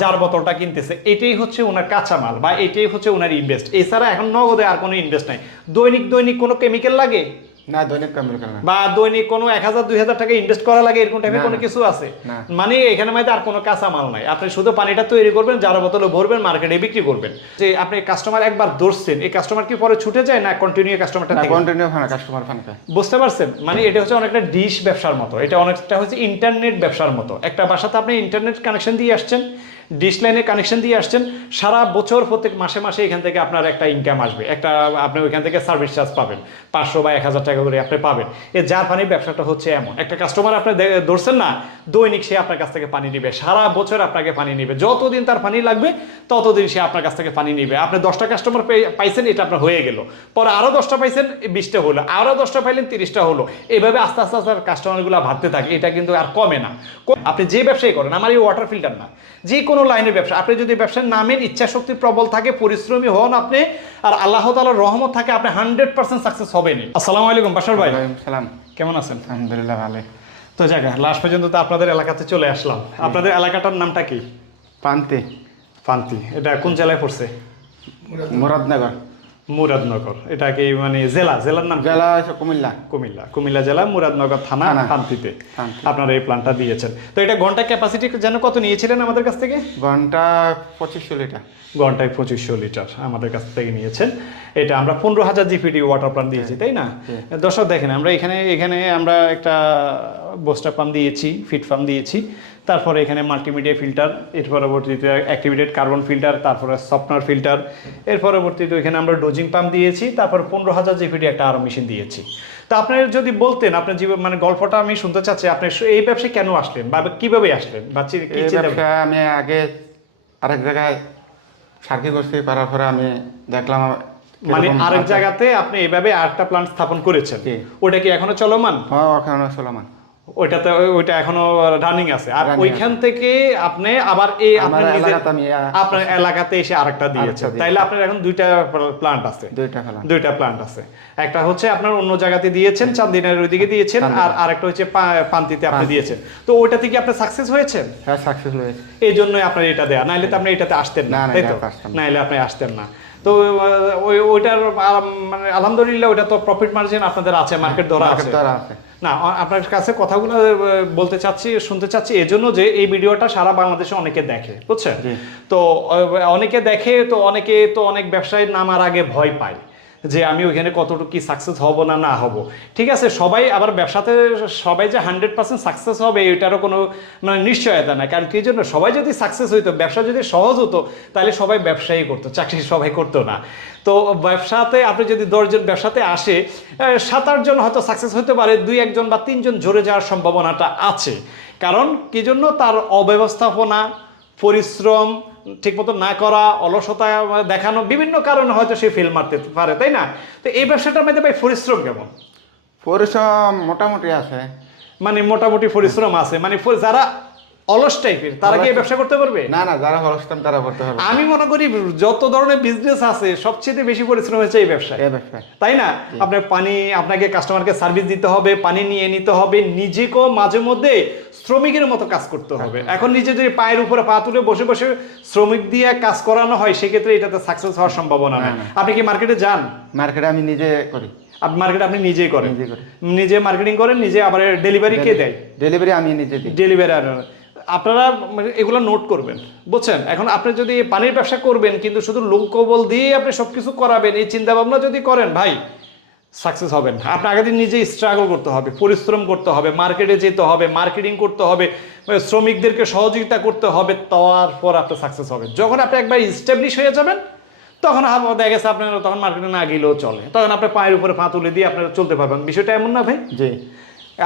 যার বোতলটা কিনতেছে এটাই হচ্ছে ওনার কাঁচামাল বা এটাই হচ্ছে ওনার ইনভেস্ট। এছাড়া এখন নগদে আর কোনো ইনভেস্ট নাই। দৈনিক দৈনিক কোনো কেমিক্যাল লাগে না, দৈনিক কামের কারণে বা দৈনিক কোনো 1000-2000 টাকা ইনভেস্ট করা লাগে এরকম টাইপের কোনো কিছু আছে? না। মানে এখানে মধ্যে আর কোনো কাঁচা মাল নাই। আপনি শুধু পানিটা তৈরি করবেন, যার বোতলে ভরবেন, মার্কেটে বিক্রি করবেন। যে আপনি কাস্টমার একবার ধরছেন, এই কাস্টমার কি পরে ছুটে যায় না কন্টিনিউ কাস্টমারটা থাকে? কন্টিনিউ ফানা কাস্টমার ফানা। বুঝতে পারছেন? মানে এটা হচ্ছে অনেকটা ডিশ ব্যবসার মতো, এটা অনেকটা হচ্ছে ইন্টারনেট ব্যবসার মতো। একটা বাসাতে আপনি ইন্টারনেট কানেকশন দিয়ে আসছেন, ডিশ লাইনে কানেকশন দিয়ে আসছেন, সারা বছর প্রত্যেক মাসে মাসে এখান থেকে আপনার একটা ইনকাম আসবে, একটা আপনি ওইখান থেকে সার্ভিস চার্জ পাবেন 500 বা 1000 টাকা করে আপনি পাবেন। এই জার পানির ব্যবসাটা হচ্ছে এমন, একটা কাস্টমার আপনি ধরছেন না, দৈনিক সে আপনার কাছ থেকে পানি নিবে, সারা বছর আপনাকে পানি নিবে, যতদিন তার পানি লাগবে ততদিন সে আপনার কাছ থেকে পানি নিবে। আপনি 10টা কাস্টমার পাইছেন, এটা আপনার হয়ে গেল, পরে আরো 10টা পাইছেন, 20টা হলো, আরো 10টা পাইলেন, 30টা হলো, এভাবে আস্তে আস্তে আস্তে কাস্টমারগুলো বাড়তে থাকে। এটা কিন্তু আর কমে না। আপনি যে ব্যবসায়ী করেন, আমার এই ওয়াটার ফিল্টার না, যে কোনো লাইনের ব্যবসা, আপনি যদি ব্যবসার নামের ইচ্ছা শক্তি প্রবল থাকে, পরিশ্রমী হন আপনি, আর আল্লাহ তাআলার রহমত থাকে, আপনি 100% সাকসেস হবেন। আসসালামু আলাইকুম বাশার ভাই, সালাম। কেমন আছেন? আলহামদুলিল্লাহ ভালো। তো জায়গা লাস্ট পর্যন্ত তো আপনাদের এলাকাতে চলে আসলাম। আপনাদের এলাকাটার নামটা কি? পান্তি। পান্তি। এটা কোন জেলায় পড়ছে? মুরাদনগর। মুরাদনগর। এটা কি মানে জেলার নাম? জেলা কুমিল্লা। কুমিল্লা জেলা, মুরাদনগর থানা, পান্তিতে আপনারা এই প্ল্যানটা দিয়েছেন। তো এটা ঘন্টা ক্যাপাসিটি যেন কত নিয়েছিলেন আমাদের কাছ থেকে? ঘন্টা 2500 লিটার। ঘন্টায় 2500 লিটার আমাদের কাছ থেকে নিয়েছেন। এটা আমরা 15000 জিপিডি ওয়াটার প্ল্যান্ট দিয়েছি, তাই না? দর্শক দেখেন, আমরা এখানে আমরা একটা বোস্টার পাম্প দিয়েছি, ফিট পাম্প দিয়েছি, তারপরে এখানে মাল্টিমিডিয়া ফিল্টার, এর পরবর্তীতে অ্যাক্টিভেটেড কার্বন ফিল্টার, তারপরে সফটনার ফিল্টার, এর পরবর্তীতে এখানে আমরা ডোজিং পাম্প দিয়েছি, তারপর 15000 জিপিডি একটা আরো মেশিন দিয়েছি। তো আপনার যদি বলতেন, আপনার জীবন মানে গল্পটা আমি শুনতে চাচ্ছি, আপনি এই ব্যবসায় কেন আসলেন বা কিভাবে আসলেন বা কি চিন্তা? আমি আগে আরেক জায়গায় সার্কি করছি, করার পরে আমি দেখলাম মানে আরেক জায়গাতে আপনি এইভাবে আরেকটা প্ল্যান্ট স্থাপন করেছেন, ওটা কি এখনো চলমান? হ্যাঁ, এখনো চলমান। ওইটা এখনো রানিং আছে, আর ওইখান থেকে আপনি আবার এই আপনার এলাকাতে এসে আরেকটা দিয়েছেন, তাইলে আপনার এখন দুইটা প্ল্যান্ট আছে। দুইটা প্ল্যান্ট আছে, একটা হচ্ছে আপনার অন্য জায়গাতে দিয়েছেন, চান্দিনার ওইদিকে দিয়েছেন, আর আরেকটা হচ্ছে পান্তিতে আপনি দিয়েছেন। তো ওইটা থেকে আপনি সাকসেস হয়েছেন? হ্যাঁ, সাকসেস হয়েছে। এই জন্যই আপনার এটা দেয়া, নাইলে তো আপনি এটাতে আসতেন না, তাই তো? নাইলে আপনি আসতেন না। তো ওইটার মানে আলহামদুলিল্লাহ ওইটা তো প্রফিট মার্জিন আপনাদের আছে, মার্কেট ধরা আছে না? আপনার কাছে কথাগুলো বলতে চাচ্ছি, শুনতে চাচ্ছি এজন্য যে এই ভিডিওটা সারা বাংলাদেশে অনেকে দেখে, বুঝছেন? তো অনেকে দেখে, তো অনেকে তো অনেক ব্যবসায়ীর নামার আগে ভয় পায় যে আমি ওইখানে কতটুকু কি সাকসেস হব না হব। ঠিক আছে, সবাই আবার ব্যবসাতে সবাই যে 100% সাকসেস হবে এটারও কোনো মানে নিশ্চয়তা নাই। কারণ কি জন্য, সবাই যদি সাকসেস হইতো, ব্যবসা যদি সহজ হতো, তাহলে সবাই ব্যবসায়ী করতো, চাকরি সবাই করতো না। তো ব্যবসাতে আপনি যদি 10 জন ব্যবসাতে আসে, 7-8 জন হয়তো সাকসেস হতে পারে, 2-1 জন বা 3 জন ঝরে যাওয়ার সম্ভাবনাটা আছে। কারণ কি জন্য, তার অব্যবস্থাপনা, পরিশ্রম ঠিকমতো না করা, অলসতা দেখানো, বিভিন্ন কারণে হয়তো সে ফেল মারতে পারে, তাই না? তো এই ব্যবসাটার মধ্যে ভাই পরিশ্রম কেমন? পরিশ্রম মোটামুটি আছে। মানে মোটামুটি পরিশ্রম আছে, মানে যারা অলস টাইপের তারা কি এই ব্যবসা করতে পারবে? না, যারা অলসতাম তারা করতে পারবে। আমি মনে করি যত ধরনের বিজনেস আছে সবচেয়ে বেশি পরিশ্রম হচ্ছে এই ব্যবসায়, তাই না? আপনার আপনাকে কাস্টমারকে সার্ভিস দিতে হবে, পানি নিয়ে নিতে হবে, নিজেকেও মাঝে মধ্যে শ্রমিকের মতো কাজ করতে হবে। এখন নিজে যদি পায়ের উপরে পা তুলে বসে বসে শ্রমিক দিয়ে কাজ করানো হয়, সেক্ষেত্রে এটাতে সাকসেস হওয়ার সম্ভাবনা নেই। আপনি কি মার্কেটে যান? মার্কেটে আমি নিজে করি। মার্কেট আপনি নিজেই করেন? নিজে মার্কেটিং করেন, নিজে আবার ডেলিভারি কে দেয়? ডেলিভারি আমি নিজে দিই। ডেলিভারি আপনারা এগুলো নোট করবেন, বুঝছেন? এখন আপনি যদি পানির ব্যবসা করবেন কিন্তু শুধু লোকবল দিয়ে আপনি সবকিছু করাবেন, এই চিন্তা ভাবনা যদি করেন, ভাই সাকসেস হবেন। আপনি আগে দিন নিজেই স্ট্রাগল করতে হবে, পরিশ্রম করতে হবে, মার্কেটে যেতে হবে, মার্কেটিং করতে হবে, শ্রমিকদেরকে সহযোগিতা করতে হবে, তারপর আপনি সাকসেস হবেন। যখন আপনি একবার ইস্টাবলিশ হয়ে যাবেন, তখন দেখা গেছে আপনার তখন মার্কেটে না গেলেও চলে, তখন আপনার পায়ের উপরে পা তুলে দিয়ে আপনারা চলতে পারবেন। বিষয়টা এমন না ভাই? জি।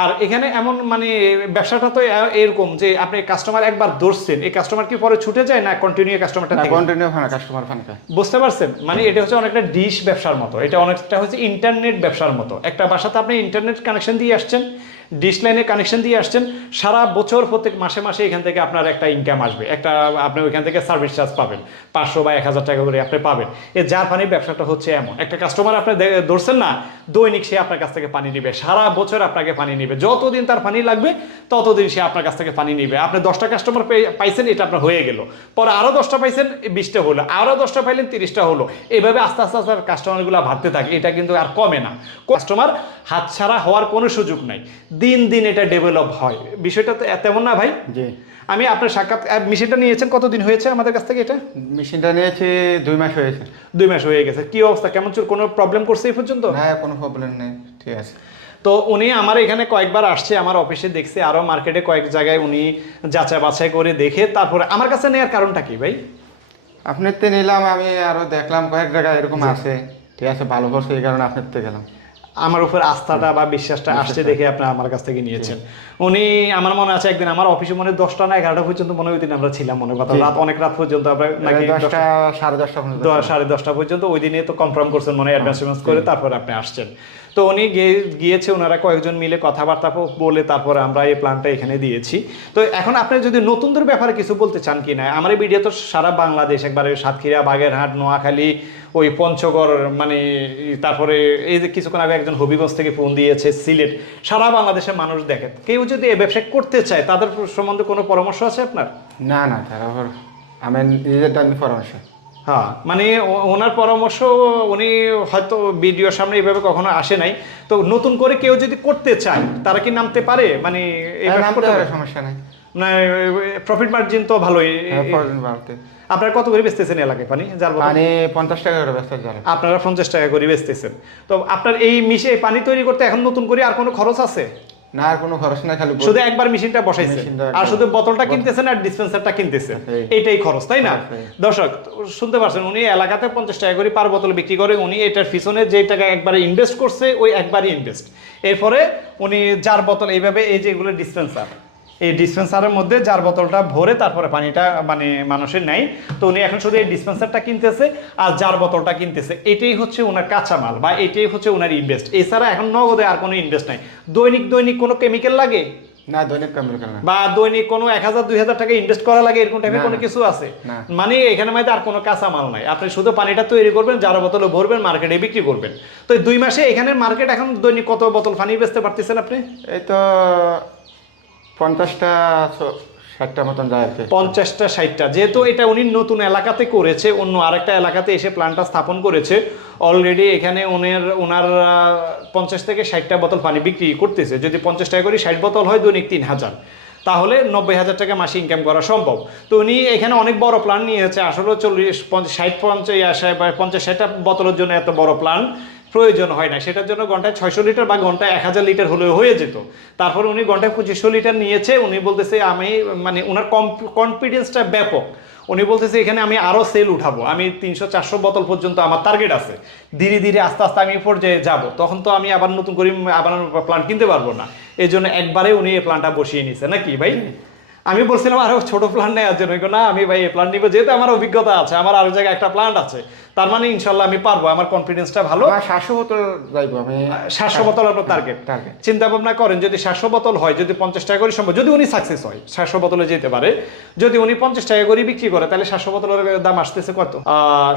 আর এখানে এমন মানে ব্যবসাটা তো এরকম যে আপনি কাস্টমার একবার ধরছেন, এই কাস্টমার কি পরে ছুটে যায় না কন্টিনিউ কাস্টমারটা থাকে? কন্টিনিউ ফানা কাস্টমার ফানা। বুঝতে পারছেন? মানে এটা হচ্ছে অনেকটা ডিশ ব্যবসার মতো, এটা অনেকটা হচ্ছে ইন্টারনেট ব্যবসার মতো। একটা বাসাতে আপনি ইন্টারনেট কানেকশন দিয়ে আসছেন, ডিশ লাইনে কানেকশন দিয়ে আসছেন, সারা বছর প্রত্যেক মাসে মাসে এখান থেকে আপনার একটা ইনকাম আসবে, একটা আপনি ওইখান থেকে সার্ভিস চার্জ পাবেন 500 বা 1000 টাকা করে আপনি পাবেন। এই জার পানির ব্যবসাটা হচ্ছে এমন, একটা কাস্টমার আপনি ধরছেন না, দৈনিক সে আপনার কাছ থেকে পানি নিবে, সারা বছর আপনাকে পানি নিবে, যতদিন তার পানি লাগবে ততদিন সে আপনার কাছ থেকে পানি নিবে। আপনি 10টা কাস্টমার পাইছেন, এটা আপনার হয়ে গেল, পরে আরো 10টা পাইছেন, 20টা হলো, আরো 10টা পাইলেন, 30টা হলো, এইভাবে আস্তে আস্তে আস্তে কাস্টমারগুলো বাড়তে থাকে। এটা কিন্তু আর কমে না, কাস্টমার হাতছাড়া হওয়ার কোনো সুযোগ নাই, দিন দিন এটা ডেভেলপ হয়। বিষয়টা তো তেমন না ভাই? জি। আমি আপনার সাক্ষাৎ মেশিনটা নিয়েছেন কতদিন হয়েছে আমাদের কাছ থেকে? এটা মেশিনটা নিয়েছি 2 মাস হয়েছে। 2 মাস হয়ে গেছে। কি অবস্থা, কেমন চল, কোনো প্রবলেম করছে এই পর্যন্ত? না, কোনো প্রবলেম নেই, ঠিক আছে। তো উনি আমার এখানে কয়েকবার আসছে, আমার অফিসে দেখছে, আরো মার্কেটে কয়েক জায়গায় উনি যাচাই বাছাই করে দেখে তারপরে আমার কাছে নেওয়ার কারণটা কি ভাই? আপনার তে নিলাম, আমি আরো দেখলাম কয়েক জায়গায় এরকম আছে, ঠিক আছে, ভালো করছে, এই কারণে আপনার তে গেলাম। আমার উপর আস্থাটা বা বিশ্বাসটা আসছে দেখে আপনি আমার কাছ থেকে নিয়েছেন। উনি, আমার মনে আছে একদিন আমার অফিসে মনে 10টা না 11টা পর্যন্ত মনে হয় ওই দিন আমরা ছিলাম, মনে কথা রাত, অনেক রাত পর্যন্ত আমরা নাকি 10টা 10:30 পর্যন্ত, 10:30 পর্যন্ত ওই দিনে তো কনফার্ম করছেন মনে হয়, অ্যাডভান্স করে তারপরে আপনি আসছেন। তো উনি গিয়েছে, ওনারা কয়েকজন মিলে কথাবার্তা বলে তারপরে আমরা এই প্ল্যানটা এখানে দিয়েছি। তো এখন আপনি যদি নতুনদের ব্যাপারে কিছু বলতে চান কি না, আমার এই ভিডিও তো সারা বাংলাদেশ, একবারে সাতক্ষীরা, বাগেরহাট, নোয়াখালী, ওই পঞ্চগড়, মানে তারপরে এই যে কিছুক্ষণ আগে একজন হবিগঞ্জ থেকে ফোন দিয়েছে, সিলেট, সারা বাংলাদেশের মানুষ দেখে। কেউ যদি এই ব্যবসা করতে চায় তাদের সম্বন্ধে কোনো পরামর্শ আছে আপনার? না না, তারপর আমি নিজেরটা আমি পরামর্শ, হ্যাঁ, মানে ওনার পরামর্শ, উনি হয়তো ভিডিওর সামনে এইভাবে কখনো আসে নাই। তো নতুন করে কেউ যদি করতে চায় তারা কি নামতে পারে, মানে সমস্যা নাই, না প্রফিট মার্জিন তো ভালোই। বাড়তে আপনারা কত করে বেচতেছেন এলাকায় পানি? যার পানি 50 টাকা করে বেচতে যাবে। আপনারা 50 টাকা করে বেচতেছেন। তো আপনার এই মিশে পানি তৈরি করতে এখন নতুন করে আর কোনো খরচ আছে? না, আর কোনো খরচ নাই, খালি শুধু একবার মেশিনটা বসাইছেন আর শুধু বোতলটা কিনতেছেন আর ডিসপেন্সারটা কিনতেছেন, এইটাই খরচ, তাই না? দর্শক শুনতে পারছেন, উনি এলাকাতে 50 টাকা করে পার বোতল বিক্রি করে, উনি এটার পিছনে যে টাকা একবারে ইনভেস্ট করছে ওই একবারই ইনভেস্ট। এরপরে উনি যার বোতল এইভাবে, এই যে এগুলো ডিসপেন্সার, এই ডিসপেন্সারের মধ্যে যার বোতলটা ভরে তারপরে পানিটা মানে মানুষের নেয়। তো উনি এখন শুধু এই ডিসপেন্সারটা কিনতেছে আর যার বোতলটা কিনতেছে, এটাই হচ্ছে ওনার কাঁচামাল বা এটাই হচ্ছে ওনার ইনভেস্ট। এছাড়া এখন নগদে আর কোনো ইনভেস্ট নাই। দৈনিক কোনো কেমিক্যাল লাগে না, দৈনিক কেমিক্যাল না, বা দৈনিক কোনো 1000-2000 টাকা ইনভেস্ট করা লাগে, এরকম টাইপের কোনো কিছু আছে? মানে এখানে মধ্যে আর কোনো কাঁচামাল নাই, আপনি শুধু পানিটা তৈরি করবেন, যার বোতলে ভরবেন, মার্কেটে বিক্রি করবেন। তো 2 মাসে এখানের মার্কেট এখন দৈনিক কত বোতল পানি বেচতে পারতেছেন আপনি? এই তো 50টা 60টা মতন যায় আর কি। 50টা 60টা, যেহেতু এটা উনি নতুন এলাকাতে করেছে, অন্য আরেকটা এলাকাতে এসে প্ল্যান্টটা স্থাপন করেছে অলরেডি, এখানে ওনার 50 থেকে 60টা বোতল পানি বিক্রি করতেছে। যদি 50 টাকা করে 60 বোতল হয়, দৈনিক 3000, তাহলে 90,000 টাকা মাসে ইনকাম করা সম্ভব। তো উনি এখানে অনেক বড় প্ল্যান নিয়েছে, আসলে 50-60টা বোতলের জন্য এত বড় প্ল্যান প্রয়োজন হয় না। সেটার জন্য ঘন্টায় 600 লিটার বা ঘন্টায় 1000 লিটার হলেও হয়ে যেত। তারপরে উনি ঘন্টায় 2500 লিটার নিয়েছে। উনি বলতেছে, আমি মানে ওনার কনফিডেন্সটা ব্যাপক। উনি বলতেছে এখানে আমি আরও সেল উঠাবো, আমি 300-400 বোতল পর্যন্ত আমার টার্গেট আছে, ধীরে ধীরে আস্তে আস্তে আমি পর্যায়ে যাব, তখন তো আমি আবার নতুন করে আবার প্ল্যান কিনতে পারবো না। এই জন্য একবারে উনি এই প্ল্যানটা বসিয়ে নিছে, নাকি ভাই? আমি বলছিলাম আরো ছোট প্ল্যান নেওয়ার জন্য, না আমি ভাই এই প্ল্যান নিবো, যেহেতু আমার অভিজ্ঞতা আছে, আমার আরো জায়গায় একটা প্ল্যান্ট আছে, তার মানে ইনশাল্লাহ আমি পারবো, আমার কনফিডেন্সটা ভালো। 700 বোতল যাইবো আমি, 700 বোতল আপনার টার্গেট। চিন্তা ভাবনা করেন, যদি 700 বোতল হয়, যদি 50 টাকা করে সম্ভব, যদি উনি সাকসেস হয় 700 বোতলে যেতে পারে, যদি উনি 50 টাকা করে বিক্রি করে, তাহলে 700 বোতলের দাম আসতেছে কত?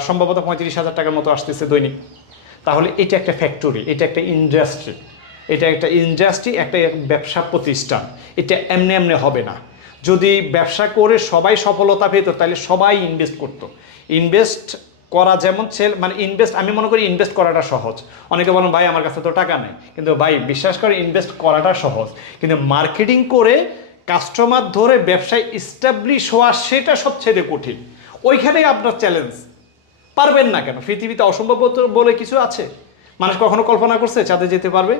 সম্ভবত 35,000 টাকার মতো আসতেছে দৈনিক। তাহলে এটা একটা ফ্যাক্টরি, এটা একটা ইন্ডাস্ট্রি, একটা ব্যবসা প্রতিষ্ঠান। এটা এমনি হবে না। যদি ব্যবসা করে সবাই সফলতা পেত, তাহলে সবাই ইনভেস্ট করতো। ইনভেস্ট করা যেমন মানে আমি মনে করি ইনভেস্ট করাটা সহজ। অনেকে বলেন ভাই আমার কাছে তো টাকা নেই, কিন্তু ভাই বিশ্বাস করে ইনভেস্ট করাটা সহজ, কিন্তু মার্কেটিং করে কাস্টমার ধরে ব্যবসায় ইস্টাবলিশ হওয়া, সেটা সবচেয়ে কঠিন। ওইখানেই আপনার চ্যালেঞ্জ। পারবেন না কেন? পৃথিবীতে অসম্ভব বলে কিছু আছে? মানুষ কখনো কল্পনা করছে চাঁদে যেতে পারবে?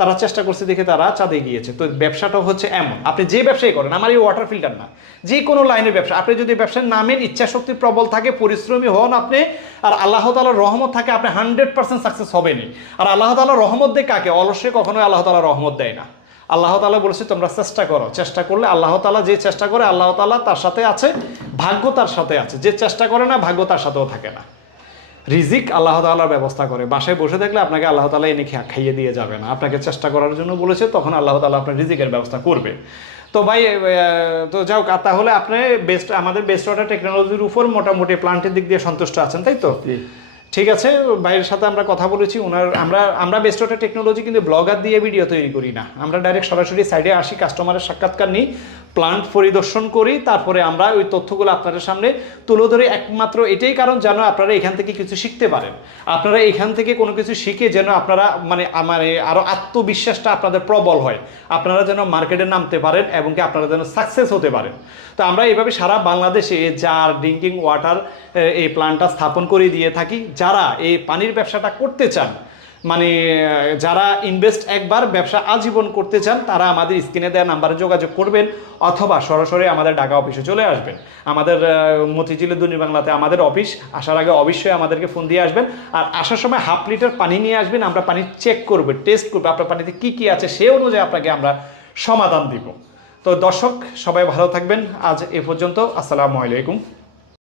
তারা চেষ্টা করছে দেখে তারা চাঁদে গিয়েছে। তো ব্যবসাটা হচ্ছে এমন, আপনি যে ব্যবসায়ী করেন, আমার এই ওয়াটার ফিল্টার না, যে কোনো লাইনের ব্যবসা, আপনি যদি ব্যবসার নামের ইচ্ছাশক্তি প্রবল থাকে, পরিশ্রমী হন আপনি, আর আল্লাহ তাআলার রহমত থাকে, আপনি 100% সাকসেস হবেনই। আর আল্লাহ তাআলার রহমত দেয় কাকে? অলসে কখনোই আল্লাহ তাআলা রহমত দেয় না। আল্লাহ তাআলা বলেছে তোমরা চেষ্টা করো, চেষ্টা করলে আল্লাহ তাআলা, যে চেষ্টা করে আল্লাহ তাআলা তার সাথে আছে, ভাগ্য তার সাথে আছে। যে চেষ্টা করে না, ভাগ্য তার সাথেও থাকে না। রিজিক আল্লাহ তাআলার ব্যবস্থা করে। বাসায় বসে থাকলে আপনাকে আল্লাহ তাআলা এনে খাইয়ে দিয়ে যাবে না, আপনাকে চেষ্টা করার জন্য বলেছে, তখন আল্লাহ তাআলা আপনার রিজিকের ব্যবস্থা করবে। তো ভাই তো যাও, তাহলে আপনি আমাদের বেস্ট ওয়াটার টেকনোলজির উপর মোটামুটি প্লান্টের দিক দিয়ে সন্তুষ্ট আছেন, তাই তো? ঠিক আছে, ভাইয়ের সাথে আমরা কথা বলেছি। আমরা বেস্ট ওয়াটার টেকনোলজি কিন্তু ব্লগার দিয়ে ভিডিও তৈরি করি না, আমরা ডাইরেক্ট সরাসরি সাইডে আসি, কাস্টমারের সাক্ষাৎকার নিই, প্লান্ট পরিদর্শন করি, তারপরে আমরা ওই তথ্যগুলো আপনাদের সামনে তুলে ধরি। একমাত্র এটাই কারণ যেন আপনারা এখান থেকে কিছু শিখতে পারেন, আপনারা এখান থেকে কোনো কিছু শিখে যেন আপনারা আরও আত্মবিশ্বাসটা আপনাদের প্রবল হয়, আপনারা যেন মার্কেটে নামতে পারেন এবং কি আপনারা যেন সাকসেস হতে পারেন। তো আমরা এইভাবে সারা বাংলাদেশে জার ড্রিঙ্কিং ওয়াটার এই প্ল্যান্টটা স্থাপন করে দিয়ে থাকি। যারা এই পানির ব্যবসাটা করতে চান, যারা ইনভেস্ট একবার ব্যবসা আজীবন করতে চান, তারা আমাদের স্ক্রিনে দেওয়া নাম্বারে যোগাযোগ করবেন, অথবা সরাসরি আমাদের ঢাকা অফিসে চলে আসবেন। আমাদের মতিঝিলের দুনি বাংলাতে আমাদের অফিস, আসার আগে অবশ্যই আমাদেরকে ফোন দিয়ে আসবেন। আর আসার সময় হাফ লিটার পানি নিয়ে আসবেন, আমরা পানি চেক করবো, টেস্ট করবো, আপনার পানিতে কি কি আছে সে অনুযায়ী আপনাকে আমরা সমাধান দিব। তো দর্শক সবাই ভালো থাকবেন, আজ এ পর্যন্ত, আসসালামু আলাইকুম।